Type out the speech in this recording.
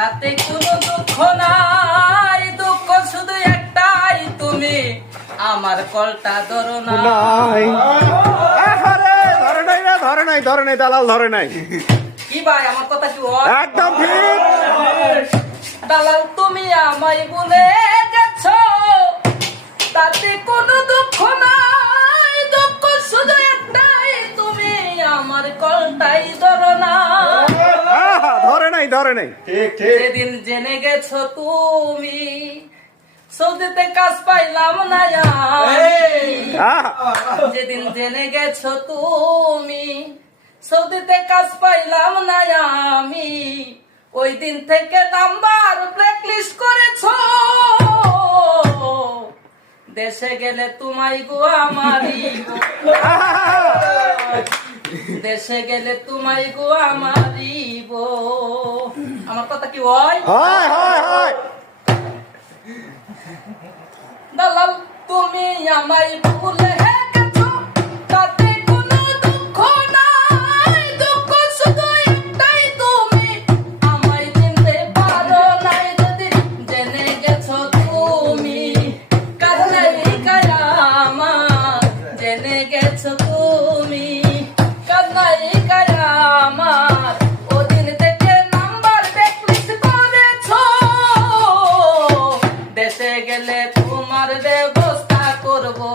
তাতে কোনো দুঃখ নাই, দুঃখ শুধু একটাই, তুমি আমার কলটা ধরো না। ধরে নাই দালাল ধরে নাই। কি ভাই আমার কথা কি হয়? একদম ঠিক। দালাল তুমি আমায় ভুলে গেছো, তাতে কোনো দুঃখ নাই, দুঃখ শুধু একটাই, তুমি আমার কলটাই ধরো না। ধরে নাই। যেদিন জেনে গেছো তুমি সৌদিতে কাজ পাইলাম না আমি, যেদিন জেনে গেছো তুমি সৌদিতে কাজ পাইলাম না আমি, ওই দিন থেকে নাম্বার ব্ল্যাকলিস্ট করেছো। দেশে গেলে তোমায় গো আমারিব, দেশে গেলে তোমায় গো আমারিব। আমার কথা কি হয়? দালাল তুমি আমায় ভুলে গেছো, তাতে কোনো দুঃখ নাই, দুঃখ শুধু একটাই, তুমি আমায় চিনতে পারো নাই। যদি জেনে গেছো তুমি কান্নাই কায়া আমার, জেনে গেছো তুমি কান্নাই কায়া আমার, ওদিন থেকে নাম্বার ব্ল্যাকলিস্ট করেছো। দেশে গেলে তোমার ব্যবস্থা করবো।